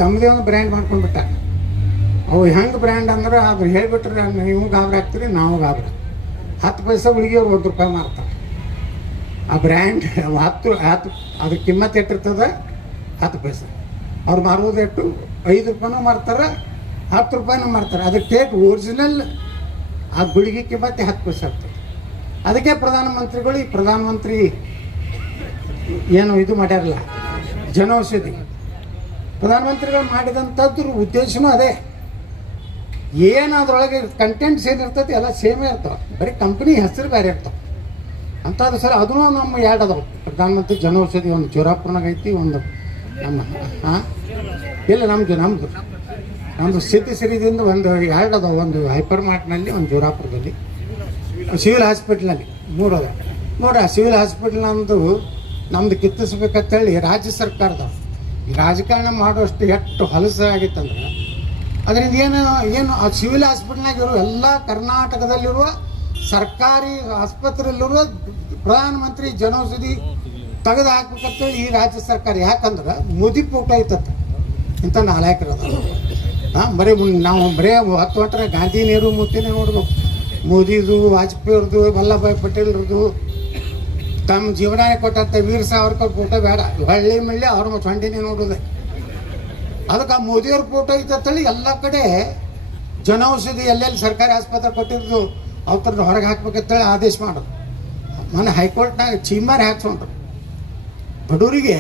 ತಮ್ಮದೇ ಒಂದು ಬ್ರ್ಯಾಂಡ್ ಮಾಡ್ಕೊಂಡ್ಬಿಟ್ಟ. ಅವು ಹೆಂಗೆ ಬ್ರ್ಯಾಂಡ್ ಅಂದ್ರೆ ಅದು ಹೇಳಿಬಿಟ್ರೆ ನೀವು ಗಾಬರಿ ಆಗ್ತೀರಿ, ನಾವು ಗಾಬರಿ. 10 ಪೈಸೆ ಗುಳಿಗೆ ಅವ್ರು ₹1 ಮಾರ್ತಾರೆ. ಆ ಬ್ರ್ಯಾಂಡ್ 10 ಅದ್ರ ಕಿಮ್ಮತ್ತು ಎಟ್ಟಿರ್ತದೆ 10 ಪೈಸೆ. ಅವ್ರು ಮಾರೋದು ಎಷ್ಟು 5 ರೂಪಾಯಿನೂ ಮಾರ್ತಾರೆ 10 ರೂಪಾಯಿನೂ ಮಾರ್ತಾರೆ. ಅದಕ್ಕೆ ಟೇಕ್ ಒರಿಜಿನಲ್ ಆ ಗುಳಿಗೆ ಕಿಮ್ಮತ್ತೆ 10 ಪೈಸೆ ಆಗ್ತದೆ. ಅದಕ್ಕೆ ಪ್ರಧಾನಮಂತ್ರಿಗಳು ಈ ಪ್ರಧಾನಮಂತ್ರಿ ಏನು ಇದು ಮಾಡ್ಯಾರಲ್ಲ ಜನೌಷಧಿ ಪ್ರಧಾನಮಂತ್ರಿಗಳು ಮಾಡಿದಂಥದ್ರ ಉದ್ದೇಶನೂ ಅದೇ. ಏನು ಅದರೊಳಗೆ ಕಂಟೆಂಟ್ಸ್ ಏನಿರ್ತೈತಿ ಎಲ್ಲ ಸೇಮೇ ಇರ್ತಾವೆ, ಬರೀ ಕಂಪ್ನಿ ಹೆಸರು ಬೇರೆ ಇರ್ತಾವೆ ಅಂಥದ್ದು ಸರ್. ಅದೂ ನಮ್ಮ 2 ಅದಾವೆ. ಪ್ರಧಾನಮಂತ್ರಿ ಜನೌಷಧಿ ಒಂದು ಜೋರಾಪುರನಾಗ ಐತಿ, ಒಂದು ನಮ್ಮ ಇಲ್ಲ ನಮ್ಮದು ಸಿರಿದಿಂದ ಒಂದು 2 ಅದಾವೆ. ಒಂದು ಹೈಪರ್ ಮಾರ್ಟ್ನಲ್ಲಿ, ಒಂದು ಜೋರಾಪುರದಲ್ಲಿ, ಸಿವಿಲ್ ಹಾಸ್ಪಿಟ್ಲಲ್ಲಿ 3 ಅದಾವೆ ನೋಡಿ. ಆ ಸಿವಿಲ್ ಹಾಸ್ಪಿಟ್ಲ್ನಂದು ನಮ್ದು ಕಿತ್ತಿಸ್ಬೇಕಂತೇಳಿ ರಾಜ್ಯ ಸರ್ಕಾರದವ್ರು ಈ ರಾಜಕಾರಣ ಮಾಡುವಷ್ಟು ಎಷ್ಟು ಹೊಲಸಾಗಿತ್ತಂದ್ರೆ ಅದರಿಂದ ಏನು ಆ ಸಿವಿಲ್ ಹಾಸ್ಪಿಟ್ಲ್ನಾಗ ಇರೋ ಎಲ್ಲ ಕರ್ನಾಟಕದಲ್ಲಿರುವ ಸರ್ಕಾರಿ ಆಸ್ಪತ್ರೆಯಲ್ಲಿರುವ ಪ್ರಧಾನಮಂತ್ರಿ ಜನೌಷಧಿ ತೆಗೆದು ಹಾಕ್ಬೇಕಂತೇಳಿ ಈ ರಾಜ್ಯ ಸರ್ಕಾರ. ಯಾಕಂದ್ರೆ ಮೋದಿ ಫೋಟೋ ಐತತ್ತೆ ಇಂಥ ನಾಲಾಯಕರದ ಬರೀ ನಾವು ಬರೇ 10 ವರ್ಷ ಗಾಂಧಿ ನೆಹರು ಮೂರ್ತಿನೇ ನೋಡ್ಬೇಕು. ಮೋದಿದು, ವಾಜಪೇಯಿಯವ್ರದ್ದು, ವಲ್ಲಭಾಯ್ ಪಟೇಲ್ರದ್ದು, ತಮ್ಮ ಜೀವನ ಕೊಟ್ಟಂಥ ವೀರ ಸಾವರ್ಕರ್ ಫೋಟೋ ಬೇಡ. ಹಳ್ಳಿ ಮಳ್ಳಿ ಅವ್ರ ಚಂಡಿನೇ ನೋಡೋದೆ. ಅದಕ್ಕೆ ಆ ಮೋದಿಯವ್ರ ಫೋಟೋ ಐತಂತೇಳಿ ಎಲ್ಲ ಕಡೆ ಜನೌಷಧಿ ಎಲ್ಲೆಲ್ಲಿ ಸರ್ಕಾರಿ ಆಸ್ಪತ್ರೆ ಕೊಟ್ಟಿರೋದು ಅವ್ರನ್ನ ಹೊರಗೆ ಹಾಕ್ಬೇಕಂತೇಳಿ ಆದೇಶ ಮಾಡೋದು. ಮೊನ್ನೆ ಹೈಕೋರ್ಟ್ನಾಗ ಚೀಮಾರಿ ಹಾಕ್ಸ್ಕೊಂಡ್ರು. ಬಡವರಿಗೆ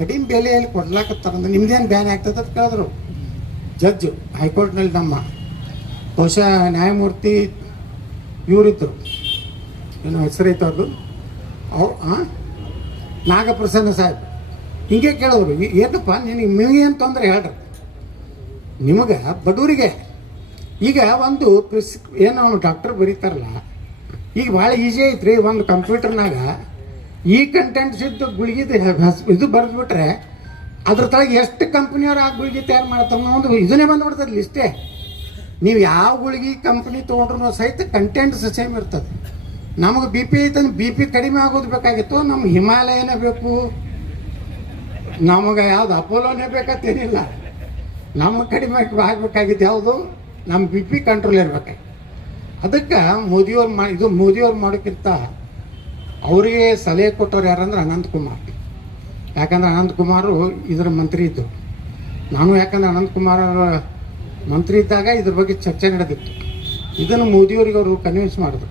ಕಡಿಮೆ ಬೆಲೆಯಲ್ಲಿ ಕೊಡ್ಲಾಕತ್ತಾರಂದ್ರೆ ನಿಮ್ದೇನು ಬ್ಯಾನ್ ಆಗ್ತದೆ ಅಂತ ಕೇಳಿದ್ರು ಜಡ್ಜು ಹೈಕೋರ್ಟ್ನಲ್ಲಿ. ನಮ್ಮ ಬಹುಶಃ ನ್ಯಾಯಮೂರ್ತಿ ಇವರಿದ್ದರು, ಏನೋ ಹೆಸರೈತೆ ಅವ್ರದ್ದು, ನಾಗಪ್ರಸನ್ನ ಸಾಹೇಬ್. ಹಿಂಗೆ ಕೇಳಿದ್ರು, ಏನಪ್ಪ ನಿಮಗೇನು ತೊಂದರೆ ಹೇಳ್ರಿ, ನಿಮಗೆ ಬಡವರಿಗೆ ಈಗ ಒಂದು ಏನು ಡಾಕ್ಟರ್ ಬರೀತಾರಲ್ಲ, ಈಗ ಭಾಳ ಈಸಿ ಐತ್ರಿ. ಒಂದು ಕಂಪ್ಯೂಟರ್ನಾಗ ಈ ಕಂಟೆಂಟ್ಸ್ ಇದ್ದು ಗುಳಿಗೆ ಇದು ಬರೆದ್ಬಿಟ್ರೆ ಅದ್ರ ತಳಗೆ ಎಷ್ಟು ಕಂಪ್ನಿಯವ್ರು ಆ ಗುಳಿಗೆ ತಯಾರು ಮಾಡ್ತಾವ ಒಂದು ಇದನ್ನೇ ಬಂದ್ಬಿಡ್ತದೆ ಲಿಸ್ಟೇ. ನೀವು ಯಾವ ಗುಳಿಗೆ ಕಂಪ್ನಿ ತೊಗೊಂಡ್ರು ಸಹಿತ ಕಂಟೆಂಟ್ಸ್ ಸೇಮ್ ಇರ್ತದೆ. ನಮಗೆ ಬಿ ಪಿ ಐತಂದ್ರೆ ಬಿ ಪಿ ಕಡಿಮೆ ಆಗೋದು ಬೇಕಾಗಿತ್ತು, ನಮ್ಗೆ ಹಿಮಾಲಯನೇ ಬೇಕು, ನಮಗೆ ಯಾವ್ದು ಅಪೋಲೋನೇ ಬೇಕಂತೇನಿಲ್ಲ. ನಮಗೆ ಕಡಿಮೆ ಆಗಬೇಕಾಗಿದ್ದು ಯಾವುದು, ನಮ್ಮ ಬಿ ಪಿ ಕಂಟ್ರೋಲ್ ಇರ್ಬೇಕಾಗಿ. ಅದಕ್ಕೆ ಮೋದಿಯವ್ರು ಮಾಡೋಕ್ಕಿಂತ ಅವರಿಗೆ ಸಲಹೆ ಕೊಟ್ಟವ್ರು ಯಾರಂದ್ರೆ ಅನಂತಕುಮಾರ್. ಯಾಕಂದ್ರೆ ಅನಂತಕುಮಾರು ಇದರ ಮಂತ್ರಿ ಇದ್ದರು. ನಾನು ಯಾಕಂದ್ರೆ ಅನಂತಕುಮಾರ್ ಮಂತ್ರಿ ಇದ್ದಾಗ ಇದ್ರ ಬಗ್ಗೆ ಚರ್ಚೆ ನಡೆದಿತ್ತು. ಇದನ್ನು ಮೋದಿಯವ್ರಿಗೆ ಅವರು ಕನ್ವಿನ್ಸ್ ಮಾಡಿದ್ರು.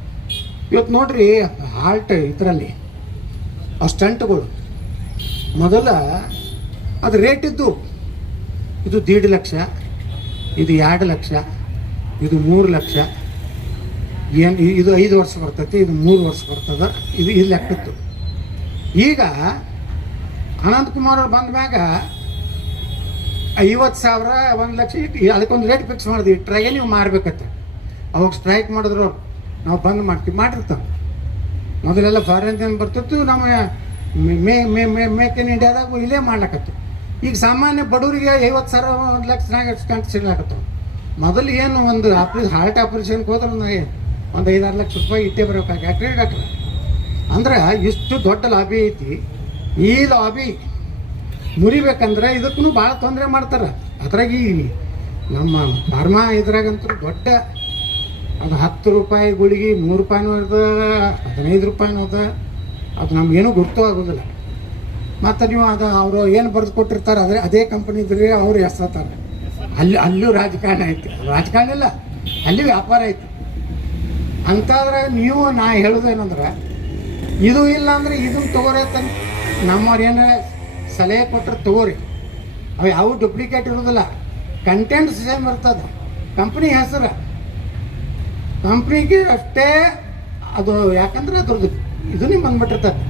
ಇವತ್ತು ನೋಡ್ರಿ ಹಾರ್ಟ್ ಇದರಲ್ಲಿ ಆ ಸ್ಟಂಟ್ಗಳು ಮೊದಲ ಅದು ರೇಟ್ ಇದ್ದು, ಇದು 1.5 ಲಕ್ಷ, ಇದು 2 ಲಕ್ಷ, ಇದು 3 ಲಕ್ಷ, ಏನು ಇದು 5 ವರ್ಷ ಬರ್ತೈತಿ, ಇದು 3 ವರ್ಷ ಬರ್ತದೆ, ಇದು ಲೆಕ್ಕಿತ್ತು. ಈಗ ಅನಂತಕುಮಾರ್ ಅವ್ರು ಬಂದ ಮ್ಯಾಗ 50,000 1 ಲಕ್ಷ ಅದಕ್ಕೊಂದು ರೇಟ್ ಫಿಕ್ಸ್ ಮಾಡಿದ್ವಿ. ಟ್ರೈಗೆ ನೀವು ಮಾರ್ಬೇಕತ್ತ. ಅವಾಗ ಸ್ಟ್ರೈಕ್ ಮಾಡಿದ್ರು, ನಾವು ಬಂದ್ ಮಾಡಿರ್ತಾವೆ. ಮೊದಲೆಲ್ಲ ಫಾರಿನ್ ಬರ್ತಿತ್ತು, ನಮ್ಮ ಮೇಕ್ ಇನ್ ಇಂಡಿಯಾದಾಗ ಇಲ್ಲೇ ಮಾಡ್ಲಕತ್ತು. ಈಗ ಸಾಮಾನ್ಯ ಬಡವರಿಗೆ 50,000 1 ಲಕ್ಷನಾಗ ಕಂತು ಸಿಗ್ಲಾಕತ್ತವ. ಮೊದಲು ಏನು ಒಂದು ಹಾರ್ಟ್ ಆಪರೇಷನ್ಗೆ ಹೋದ್ರೆ ಒಂದು 5-6 ಲಕ್ಷ ರೂಪಾಯಿ ಇಟ್ಟೇ ಬರಬೇಕಾಗಿ. ಯಾಕ್ರಿ ಡಾಕ್ಟ್ರ ಅಂದ್ರೆ ಇಷ್ಟು ದೊಡ್ಡ ಲಾಬಿ ಐತಿ. ಈ ಲಾಬಿ ಮುರಿಬೇಕಂದ್ರೆ ಇದಕ್ಕೂ ಭಾಳ ತೊಂದರೆ ಮಾಡ್ತಾರೆ. ಅದ್ರಾಗ ಈ ನಮ್ಮ ಫಾರ್ಮಾ ಇದ್ರಾಗಂತೂ ದೊಡ್ಡ ಅದು 10 ರೂಪಾಯಿ ಗುಳಿಗೆ 3 ರೂಪಾಯಿನೂ ಅದ, 15 ರೂಪಾಯಿನೂ ಅದ. ಅದು ನಮಗೇನೂ ಗೊತ್ತೂ ಆಗೋದಿಲ್ಲ. ಮತ್ತು ನೀವು ಅದು ಅವರು ಏನು ಬರೆದು ಕೊಟ್ಟಿರ್ತಾರೆ ಅದೇ ಕಂಪ್ನಿ ಇದ್ರೆ ಅವ್ರು ಎಸ್ತಾರೆ. ಅಲ್ಲೂ ರಾಜಕಾರಣ ಐತಿ. ರಾಜಕಾರಣ ಇಲ್ಲ, ಅಲ್ಲಿ ವ್ಯಾಪಾರ ಐತಿ. ಅಂತಾದ್ರೆ ನೀವು ನಾ ಹೇಳೋದೇನಂದ್ರೆ ಇದು ಇಲ್ಲ ಅಂದರೆ ಇದನ್ನು ತೊಗೋರಿ ಅಂತ ನಮ್ಮವ್ರು ಏನು ಸಲಹೆ ಕೊಟ್ಟರೆ ತೊಗೋರಿ. ಅವು ಯಾವ ಡೂಪ್ಲಿಕೇಟ್ ಇರೋದಿಲ್ಲ, ಕಂಟೆಂಟ್ ಸೇಮ್ ಇರ್ತದೆ. ಕಂಪ್ನಿ ಹೆಸರು ಕಂಪ್ನಿಗೆ ಅಷ್ಟೇ ಅದು, ಯಾಕಂದ್ರೆ ಅದ್ರದ್ದು ಇದನ್ನೇ ಬಂದ್ಬಿಟ್ಟಿರ್ತದೆ.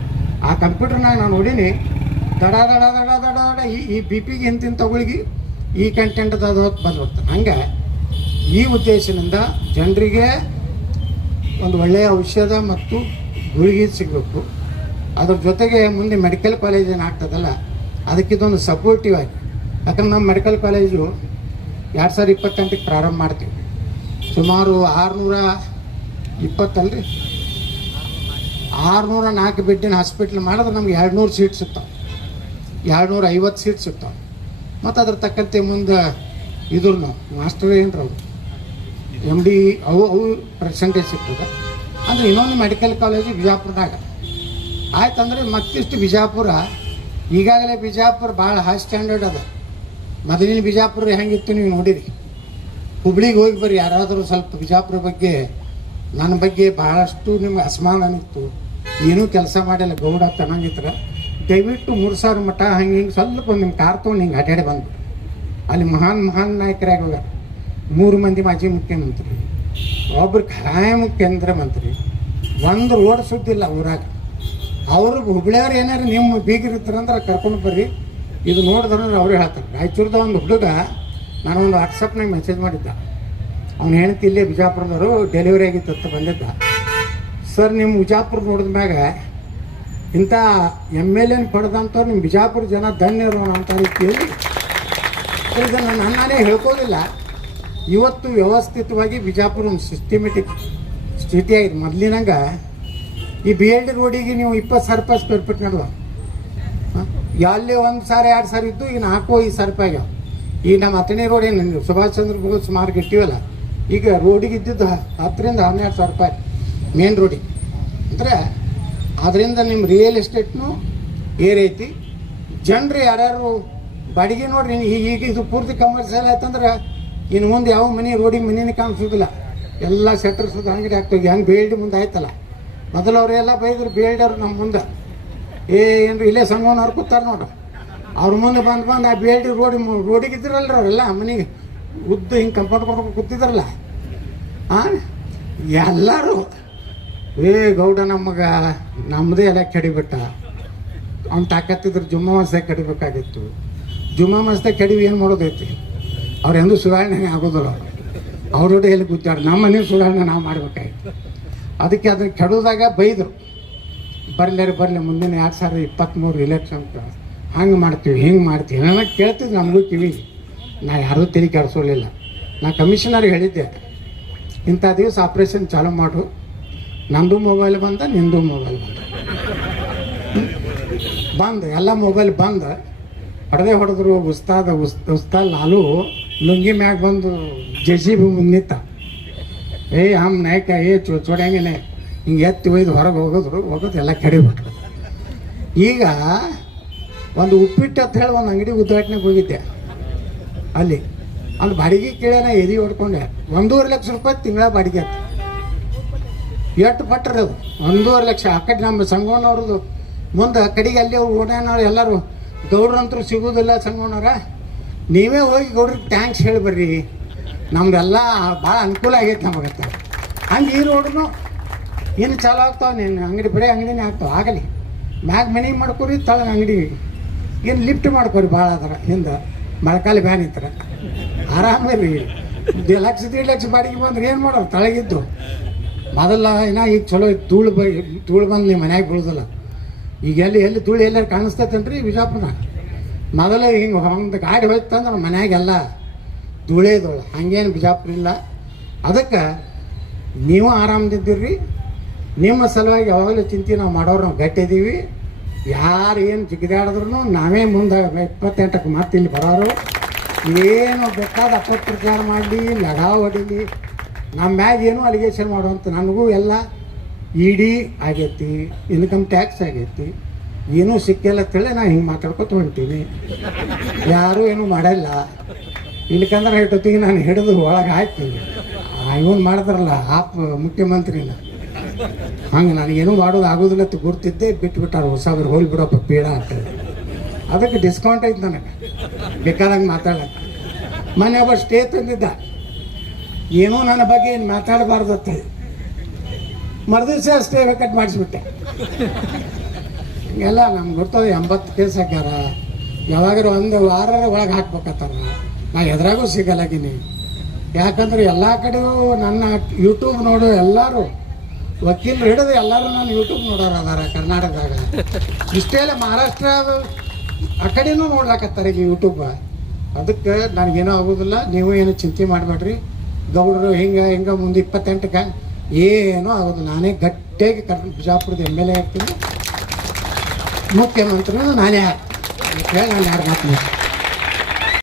ಆ ಕಂಪ್ಯೂಟರ್ನಾಗ ನಾನು ನೋಡೀನಿ, ದಡ ದಡ ದಡ ದಡ ದಡ ಈ ಬಿ ಪಿಗೆ ಹಿಂತಿನ ತಗೊಳ್ಗಿ ಈ ಕಂಟೆಂಟ್ ಅದು ಬಂದ್ಬಿಡ್ತದೆ. ಹಂಗೆ ಈ ಉದ್ದೇಶದಿಂದ ಜನರಿಗೆ ಒಂದು ಒಳ್ಳೆಯ ಔಷಧ ಮತ್ತು ಗುಳಿಗೆ ಸಿಗಬೇಕು. ಅದ್ರ ಜೊತೆಗೆ ಮುಂದೆ ಮೆಡಿಕಲ್ ಕಾಲೇಜ್ ಏನು ಆಗ್ತದಲ್ಲ ಅದಕ್ಕಿದೊಂದು ಸಪೋರ್ಟಿವ್ ಆಗಿ. ಯಾಕಂದ್ರೆ ನಮ್ಮ ಮೆಡಿಕಲ್ ಕಾಲೇಜು 2028ಕ್ಕೆ ಪ್ರಾರಂಭ ಮಾಡ್ತೀವಿ. ಸುಮಾರು 620 ಅಲ್ರಿ 604 ಬೆಡ್ಡಿನ ಹಾಸ್ಪಿಟ್ಲ್ ಮಾಡಿದ್ರೆ ನಮ್ಗೆ 200 ಸೀಟ್ ಸಿಗ್ತಾವೆ, 250 ಸೀಟ್ ಸಿಗ್ತಾವೆ. ಮತ್ತು ಅದ್ರ ತಕ್ಕಂತೆ ಮುಂದೆ ಇದ್ರು ನಾವು ಮಾಸ್ಟರ್ ಏನ್ರ ಅವು MD ಅವು ಪರ್ಸೆಂಟೇಜ್ ಸಿಗ್ತದೆ. ಅಂದರೆ ಇನ್ನೊಂದು ಮೆಡಿಕಲ್ ಕಾಲೇಜು ಬಿಜಾಪುರದಾಗ ಆಯ್ತಂದ್ರೆ ಮತ್ತಿಷ್ಟು ಬಿಜಾಪುರ ಈಗಾಗಲೇ ಬಿಜಾಪುರ ಭಾಳ ಹೈ ಸ್ಟ್ಯಾಂಡರ್ಡ್ ಅದ. ಮೊದಲಿನ ಬಿಜಾಪುರ ಹೆಂಗಿತ್ತು ನೀವು ನೋಡಿರಿ. ಹುಬ್ಳಿಗೆ ಹೋಗಿ ಬರ್ರಿ, ಯಾರಾದರೂ ಸ್ವಲ್ಪ ಬಿಜಾಪುರ ಬಗ್ಗೆ ನನ್ನ ಬಗ್ಗೆ ಭಾಳಷ್ಟು ನಿಮ್ಗೆ ಅಸಮಾಧಾನ ಇತ್ತು, ಏನೂ ಕೆಲಸ ಮಾಡಿಲ್ಲ ಗೌಡ ಚೆನ್ನಾಗಿತ್ರ, ದಯವಿಟ್ಟು 3,000 ಮಠ ಹಂಗೆ ಹಿಂಗೆ ಸ್ವಲ್ಪ ನಿಮ್ಮ ಕಾರ್ ತೊಗೊಂಡು ಹಿಂಗೆ ಅಡ್ಡಾಡಿ ಬಂದು ಅಲ್ಲಿ ಮಹಾನ್ ನಾಯಕರಾಗಿ ಹೋಗ್ಯಾರ. 3 ಮಂದಿ ಮಾಜಿ ಮುಖ್ಯಮಂತ್ರಿ, ಒಬ್ರು ಖಾಯಂ ಕೇಂದ್ರ ಮಂತ್ರಿ, ಒಂದು ರೋಡ್ ಸುದ್ದಿಲ್ಲ ಊರಾಗ. ಅವರು ಹುಬ್ಳಿಯವ್ರು ಏನಾರು ನಿಮ್ಮ ಬೀಗಿರ್ತಾರಂದ್ರೆ ಕರ್ಕೊಂಡು ಬರ್ರಿ, ಇದು ನೋಡಿದ್ರೆ ಅವ್ರು ಹೇಳ್ತಾರೆ. ರಾಯಚೂರ್ದ ಒಂದು ಹುಡುಗ ನಾನೊಂದು ವಾಟ್ಸಪ್ನಾಗ ಮೆಸೇಜ್ ಮಾಡಿದ್ದ, ಅವ್ನು ಹೇಳ್ತಿ ಇಲ್ಲೇ ಬಿಜಾಪುರದವರು ಡೆಲಿವರಿ ಆಗಿತ್ತು ಅಂತ ಬಂದಿದ್ದ. ಸರ್ ನಿಮ್ಮ ಬಿಜಾಪುರ ನೋಡಿದ ಮ್ಯಾಗ ಇಂಥ MLA ಪಡೆದಂಥವ್ರು ನಿಮ್ಮ ಬಿಜಾಪುರ ಜನ ಧನ್ಯರು ಅಂತ ರೀತಿಯಲ್ಲಿ ಇದನ್ನು ನಾನೇ ಹೇಳ್ಕೋದಿಲ್ಲ. ಇವತ್ತು ವ್ಯವಸ್ಥಿತವಾಗಿ ಬಿಜಾಪುರ ಒಂದು ಸಿಸ್ಟಮೆಟಿಕ್ ಸ್ಥಿತಿ ಆಗಿದೆ. ಮೊದಲಿನಂಗೆ ಈ BLD ರೋಡಿಗೆ ನೀವು 20,000 ರೂಪಾಯಿ ಸ್ಕ್ವೇರ್ ಫೀಟ್ ನಡೆದ, ಅಲ್ಲಿ 1,000 2,000 ಇದ್ದು ಈಗ 4-5,000 ರೂಪಾಯಿ ಆಗ್ಯಾವ. ಈ ನಮ್ಮ ಅಥಣಿ ರೋಡ್ ಏನು ಸುಭಾಷ್ ಚಂದ್ರ ಬೋಸ್ ಸುಮಾರು ಇಟ್ಟಿವಲ್ಲ, ಈಗ ರೋಡಿಗೆ ಇದ್ದಿದ್ದು 10,000-12,000 ರೂಪಾಯಿ ಮೇನ್ ರೋಡಿಗೆ. ಅಂದರೆ ಅದರಿಂದ ನಿಮ್ಮ ರಿಯಲ್ ಎಸ್ಟೇಟ್ನು ಏರೈತಿ. ಜನರು ಯಾರ್ಯಾರು ಬಾಡಿಗೆ ನೋಡ್ರಿ, ಈಗ ಇದು ಪೂರ್ತಿ ಕಮರ್ಷಿಯಲ್ ಆಯ್ತಂದ್ರೆ ಇನ್ನು ಮುಂದೆ ಯಾವ ರೋಡಿಗೆ ಮನೆಯೇ ಕಾಣಿಸೋದಿಲ್ಲ, ಎಲ್ಲ ಸೆಟ್ರಸದ ಅಂಗಡಿ ಆಗ್ತದೆ. ಹೆಂಗೆ BLD ಮುಂದೆ ಆಯ್ತಲ್ಲ, ಮೊದಲು ಅವರೆಲ್ಲ ಬೈದ್ರು BLD ಅವ್ರು ನಮ್ಮ ಮುಂದೆ ಏನು ಇಲ್ಲೇ ಸಂಗಮನವ್ರು ಕೂತಾರೆ ನೋಡ್ರಿ, ಅವ್ರ ಮುಂದೆ ಬಂದು ಆ BLD ರೋಡಿಗೆ ಇದ್ರಲ್ರಿ ಅವರೆಲ್ಲ ಮನೆಗೆ ಉದ್ದು ಹಿಂಗೆ ಕಂಪೌಂಡ್ ಕೊಡ್ಕೊಂಡು ಕೂತಿದ್ರಲ್ಲ, ಎಲ್ಲರೂ ಗೌಡ ನಮಗೆ ನಮ್ಮದೇ ಎಲ್ಲ ಕೆಡಿಬಿಟ್ಟ, ಅವ್ನು ತಾಕತ್ತಿದ್ರೆ ಜುಮ್ಮಾ ಮಸ್ತೆ ಕೆಡಿಬೇಕಾಗಿತ್ತು. ಜುಮ್ಮಾ ಮಸ್ತೆ ಕೆಡಿವಿ ಏನು ಮಾಡೋದೈತಿ, ಅವ್ರು ಎಂದೂ ಸುಧಾರಣೆ ಆಗೋದಿಲ್ಲ. ಅವ್ರೊಡೆ ಎಲ್ಲಿ ಗುದ್ದಾಡ ನಮ್ಮ ಮನೆ ಸುಧಾರಣೆ ನಾವು ಮಾಡ್ಬೇಕಾಗಿತ್ತು. ಅದಕ್ಕೆ ಅದನ್ನು ಕೆಡೋದಾಗ ಬೈದರು, ಬರಲಿ ಮುಂದಿನ 2023 ಇಲೆಕ್ಷನ್ ಹಂಗೆ ಮಾಡ್ತೀವಿ ಹಿಂಗೆ ಮಾಡ್ತೀವಿ ಏನೋ ಕೇಳ್ತಿದ್ದು ನಮಗೂ ಕಿವಿಗೆ. ನಾ ಯಾರೂ ತಲೆ ಕೆಡಿಸೋಲಿಲ್ಲ. ನಾ ಕಮಿಷನರ್ಗೆ ಹೇಳಿದ್ದೆ, ಇಂಥ ದಿವಸ ಆಪ್ರೇಷನ್ ಚಾಲೂ ಮಾಡು, ನಂದು ಮೊಬೈಲ್ ಬಂದ ನಿಂದು ಮೊಬೈಲ್ ಬಂದು ಎಲ್ಲ ಮೊಬೈಲ್ ಬಂದು ಹೊಡೆದ್ರು. ಉಸ್ತಾದ್ ನಾಲು ಲುಂಗಿ ಮ್ಯಾಗ ಬಂದು JCB ನಿಂತ, ಹಮ್ ನಾಯಕ ಚೋಡ್ಯಾಂಗನೆ ಹಿಂಗೆ ಎತ್ತಿ ಒಯ್ದು ಹೊರಗೆ ಹೋಗೋದು ಎಲ್ಲ ಕೆಡಿಬಿಟ್ರು. ಈಗ ಒಂದು ಉಪ್ಪಿಟ್ಟು ಅಂತ ಹೇಳಿ ಒಂದು ಅಂಗಡಿ ಉದ್ಘಾಟನೆಗೆ ಹೋಗಿದ್ದೆ, ಅಲ್ಲಿ ಬಾಡಿಗೆ ಕೇಳ್ಯಾನ ಎದಿ ಹೊಡ್ಕೊಂಡೆ. 1.5 ಲಕ್ಷ ರೂಪಾಯಿ ತಿಂಗಳ ಬಾಡಿಗೆ ಆಯ್ತು. ಎಷ್ಟು ಪಟ್ರಿ ಅದು 1.5 ಲಕ್ಷ. ಆ ಕಡೆ ನಮ್ಮ ಸಂಗಮನವ್ರದ್ದು ಮುಂದೆ ಕಡೆಗೆ ಅಲ್ಲಿ ಅವ್ರು ಓಡಾನವ್ರು ಎಲ್ಲರೂ ಗೌಡ್ರಂತರೂ ಸಿಗೋದಿಲ್ಲ. ಸಂಗಮನವ್ರ ನೀವೇ ಹೋಗಿ ಗೌಡ್ರಿಗೆ ಥ್ಯಾಂಕ್ಸ್ ಹೇಳಿ ಬರ್ರಿ, ನಮ್ದೆಲ್ಲ ಭಾಳ ಅನುಕೂಲ ಆಗೈತೆ ನಮಗತ್ತ. ಹಂಗೆ ಈ ರೋಡ್ನು ಏನು ಚಾಲು ಆಗ್ತಾವೆ, ನೀನು ಅಂಗಡಿ ಬರೀ ಅಂಗಡಿನೇ ಆಗ್ತಾವೆ. ಆಗಲಿ ಮ್ಯಾಗ ಮನೆ ಮಾಡ್ಕೊರಿ, ತಳಗ ಅಂಗಡಿ ಏನು ಲಿಫ್ಟ್ ಮಾಡ್ಕೊರಿ. ಭಾಳ ಅದರ ಹಿಂದೆ ಮಳೆಕಾಲ ಬ್ಯಾನ್ ಇತ್ತರ ಆರಾಮರಿ 1 ಲಕ್ಷ 1.5 ಲಕ್ಷ ಬಾಡಿಗೆ ಬಂದ್ರೆ ಏನು ಮಾಡೋರು ತಳಗಿದ್ದು. ಮೊದಲ ಏನೋ ಈಗ ಚಲೋ ಧೂಳು ಬಂದು ನಿಮ್ಮ ಮನ್ಯಾಗ ಬೀಳೋದಿಲ್ಲ. ಈಗ ಎಲ್ಲಿ ಧೂಳು ಎಲ್ಲರೂ ಕಾಣಿಸ್ತೈತೇನ್ರಿ ಬಿಜಾಪುರ. ಮೊದಲು ಹಿಂಗೆ ಒಂದು ಗಾಡಿ ಹೋಯ್ತಂದ್ರೆ ಮನ್ಯಾಗೆಲ್ಲ ಧೂಳೇ ಧೂಳು. ಹಂಗೇನು ಬಿಜಾಪುರ ಇಲ್ಲ. ಅದಕ್ಕೆ ನೀವು ಆರಾಮದಿದ್ದೀರಿ. ನಿಮ್ಮ ಸಲುವಾಗಿ ಯಾವಾಗಲೂ ಚಿಂತೆ ನಾವು ಮಾಡೋರು, ನಾವು ಗಟ್ಟಿದ್ದೀವಿ. ಯಾರು ಏನು ಜಿಗಿದಾಡಿದ್ರು ನಾವೇ ಮುಂದೆ 28ಕ್ಕೆ ಮತ್ತೆ ಇಲ್ಲಿ ಬರೋರು. ಏನು ಬೇಕಾದ ಅಪಪ್ರಚಾರ ಮಾಡಲಿ, ಲಡಾ ಹೊಡೀಲಿ, ನಮ್ಮ ಮ್ಯಾಗ ಏನೂ ಅಲಿಗೇಷನ್ ಮಾಡುವಂಥ ನನಗೂ ಎಲ್ಲ ED ಆಗೈತಿ, ಇನ್ಕಮ್ ಟ್ಯಾಕ್ಸ್ ಆಗೈತಿ, ಏನೂ ಸಿಕ್ಕಿಲ್ಲ ಅಂತೇಳಿ ನಾನು ಹಿಂಗೆ ಮಾತಾಡ್ಕೊತ ಹೊಂಟೀನಿ. ಯಾರೂ ಏನೂ ಮಾಡಲ್ಲ. ಇಲ್ಲಕಂದ್ರೆ ಇಟ್ಟೊತ್ತಿಗೆ ನಾನು ಹಿಡಿದು ಒಳಗೆ ಹಾಕ್ತೀನಿ. ಇವನು ಮಾಡಿದ್ರಲ್ಲ ಮುಖ್ಯಮಂತ್ರಿನ, ಹಂಗೆ ನನಗೇನು ಮಾಡೋದು ಆಗೋದಿಲ್ಲ ಅಂತ ಗುರ್ತಿದ್ದೆ. ಬಿಟ್ಬಿಟ್ಟಾರೆ, ಹೊಸಬ್ರು ಹೋಗಿ ಬಿಡಪ್ಪ ಪೀಡ ಅಂತೇಳಿ. ಅದಕ್ಕೆ ಡಿಸ್ಕೌಂಟ್ ಐತೆ ನನಗೆ, ಬೇಕಾದಂಗೆ ಮಾತಾಡಕ್ಕೆ. ಮೊನ್ನೆ ಒಬ್ಬ ಸ್ಟೇ ತಂದಿದ್ದ, ಏನೂ ನನ್ನ ಬಗ್ಗೆ ಏನು ಮಾತಾಡಬಾರ್ದು ಅಂತೇಳಿ. ಮರುದಿವ್ಸ ಸ್ಟೇ ವೇಕೆಟ್ ಮಾಡಿಸ್ಬಿಟ್ಟೆ. ಹಿಂಗೆಲ್ಲ ನಮ್ಗೆ ಗೊತ್ತದ 80 ಕೇಸ್ ಹಾಕ್ಯಾರ. ಯಾವಾಗಾರು 1 ವಾರ ಒಳಗೆ ಹಾಕ್ಬೇಕತ್ತಾರ. ನಾ ಎದ್ರಾಗೂ ಸಿಗಲ್ಲಾಗಿನಿ. ಯಾಕಂದ್ರೆ ಎಲ್ಲ ಕಡೆಗೂ ನನ್ನ ಯೂಟ್ಯೂಬ್ ನೋಡು ಎಲ್ಲರೂ ವಕೀಲರು ಹಿಡಿದು ಎಲ್ಲರೂ ನಾನು ಯೂಟ್ಯೂಬ್ ನೋಡೋರು ಅದಾರ ಕರ್ನಾಟಕದಾಗ. ಇಷ್ಟೇ ಅಲ್ಲ, ಮಹಾರಾಷ್ಟ್ರ ಆ ಕಡೆನೂ ನೋಡ್ಲಾಕತ್ತಾರೆ ಈಗ ಯೂಟ್ಯೂಬ್. ಅದಕ್ಕೆ ನನಗೇನೂ ಆಗೋದಿಲ್ಲ. ನೀವು ಏನು ಚಿಂತೆ ಮಾಡಬೇಡ್ರಿ. ಗೌಡರು ಹಿಂಗೆ ಮುಂದೆ 28ಕ್ಕೆ ಏನೂ ಆಗೋದಿಲ್ಲ. ನಾನೇ ಗಟ್ಟಿಯಾಗಿ ಬಿಜಾಪುರದ MLA ಆಗ್ತೀನಿ, ಮುಖ್ಯಮಂತ್ರಿನೂ ನಾನೇ ಹೇಳಿ ನಾನು ಯಾರು ಮಾತು